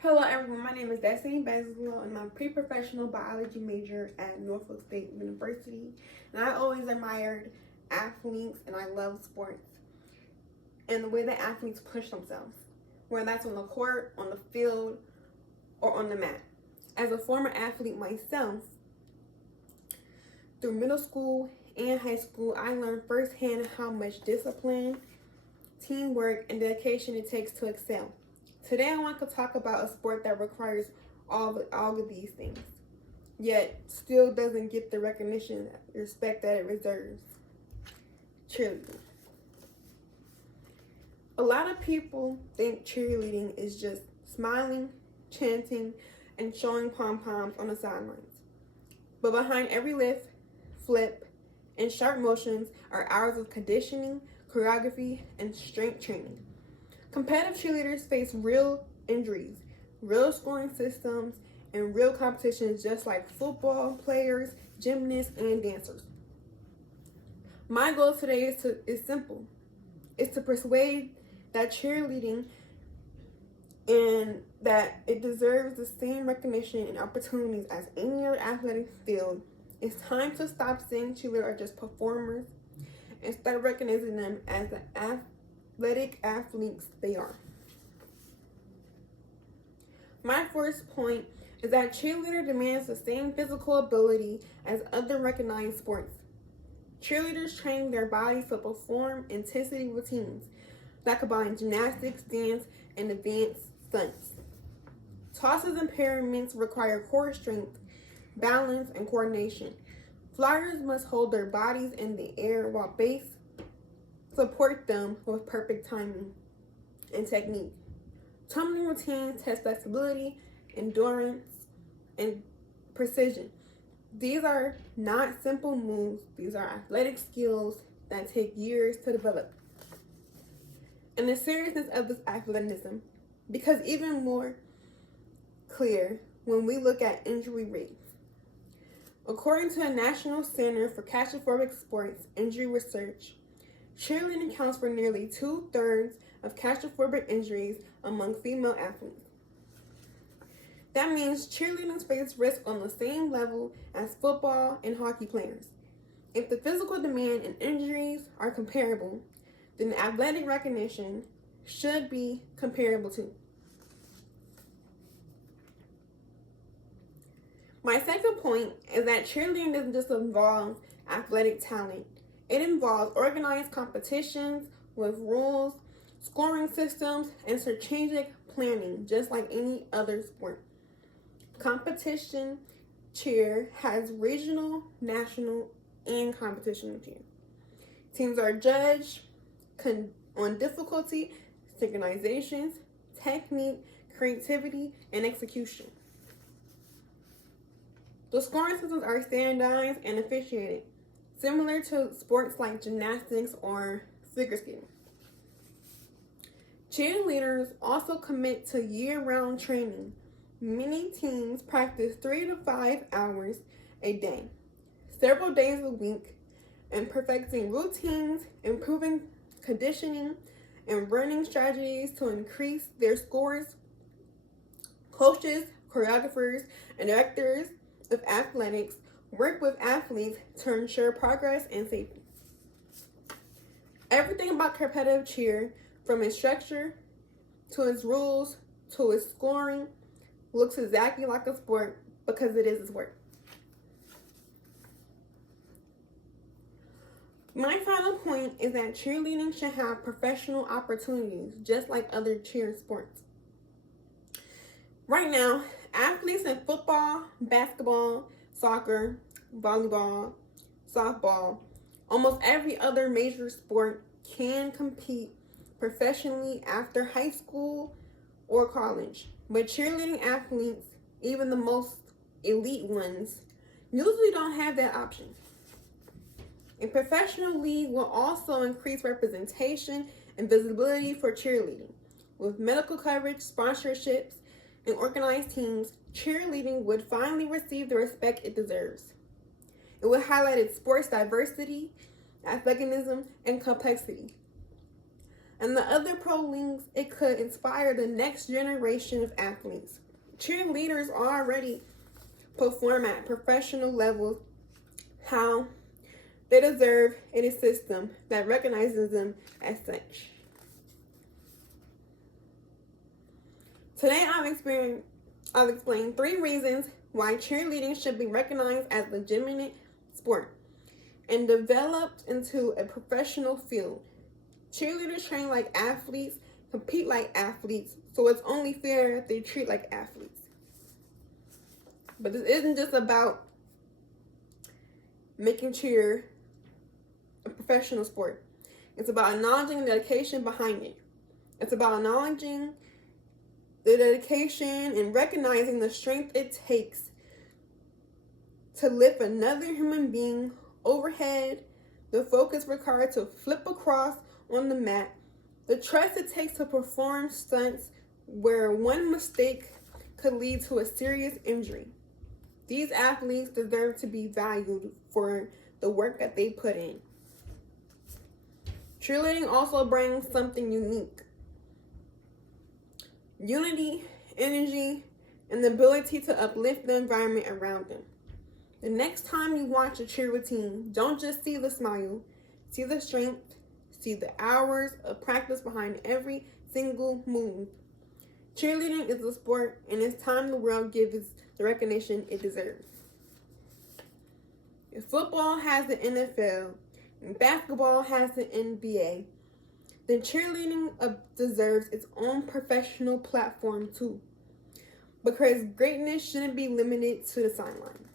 Hello everyone, my name is Destiny Bezlo and I'm a pre-professional biology major at Norfolk State University. And I always admired athletes and I love sports and the way that athletes push themselves, whether that's on the court, on the field, or on the mat. As a former athlete myself, through middle school and high school, I learned firsthand how much discipline, teamwork, and dedication it takes to excel. Today I want to talk about a sport that requires all of these things, yet still doesn't get the recognition and respect that it deserves. Cheerleading. A lot of people think cheerleading is just smiling, chanting, and showing pom-poms on the sidelines. But behind every lift, flip, and sharp motions are hours of conditioning, choreography, and strength training. Competitive cheerleaders face real injuries, real scoring systems, and real competitions just like football players, gymnasts, and dancers. My goal today is simple. It's to persuade that cheerleading and that it deserves the same recognition and opportunities as any other athletic field. It's time to stop saying cheerleaders are just performers and start recognizing them as the athletic athletes they are. My first point is that cheerleader demands the same physical ability as other recognized sports. Cheerleaders train their bodies to perform intensity routines that combine gymnastics, dance, and advanced stunts. Tosses and pyramidals require core strength, balance, and coordination. Flyers must hold their bodies in the air while base support them with perfect timing and technique. Tumbling routines test flexibility, endurance, and precision. These are not simple moves. These are athletic skills that take years to develop. And the seriousness of this athleticism becomes even more clear when we look at injury rates. According to the National Center for Claustrophobic Sports Injury Research, cheerleading accounts for nearly 2/3 of claustrophobic injuries among female athletes. That means cheerleaders face risk on the same level as football and hockey players. If the physical demand and injuries are comparable, then the athletic recognition should be comparable too. My second point is that cheerleading doesn't just involve athletic talent. It involves organized competitions with rules, scoring systems, and strategic planning, just like any other sport. Competition cheer has regional, national, and competition cheer. Teams are judged on difficulty, synchronizations, technique, creativity, and execution. The scoring systems are standardized and officiated, similar to sports like gymnastics or figure skating. Cheerleaders also commit to year-round training. Many teams practice 3 to 5 hours a day, several days a week, and perfecting routines, improving conditioning, and running strategies to increase their scores. Coaches, choreographers, and directors of athletics work with athletes to ensure progress and safety. Everything about competitive cheer, from its structure to its rules to its scoring, looks exactly like a sport because it is a sport. My final point is that cheerleading should have professional opportunities just like other cheer sports. Right now, athletes in football, basketball, soccer, volleyball, softball, almost every other major sport can compete professionally after high school or college. But cheerleading athletes, even the most elite ones, usually don't have that option. A professional league will also increase representation and visibility for cheerleading. With medical coverage, sponsorships, and organized teams, cheerleading would finally receive the respect it deserves. It would highlight its sports diversity, athleticism, and complexity. and the other pro leagues, it could inspire the next generation of athletes. Cheerleaders already perform at professional levels how they deserve in a system that recognizes them as such. Today I've explained 3 reasons why cheerleading should be recognized as a legitimate sport and developed into a professional field. Cheerleaders train like athletes, compete like athletes, so it's only fair that they treat like athletes. But this isn't just about making cheer a professional sport. It's about acknowledging the dedication behind it. It's about acknowledging the dedication and recognizing the strength it takes to lift another human being overhead, the focus required to flip across on the mat, the trust it takes to perform stunts where one mistake could lead to a serious injury. These athletes deserve to be valued for the work that they put in. Cheerleading also brings something unique: unity, energy, and the ability to uplift the environment around them. The next time you watch a cheer routine, don't just see the smile, see the strength, see the hours of practice behind every single move. Cheerleading is a sport, and it's time the world gives it the recognition it deserves. If football has the NFL and basketball has the NBA, then cheerleading deserves its own professional platform too. Because greatness shouldn't be limited to the sidelines.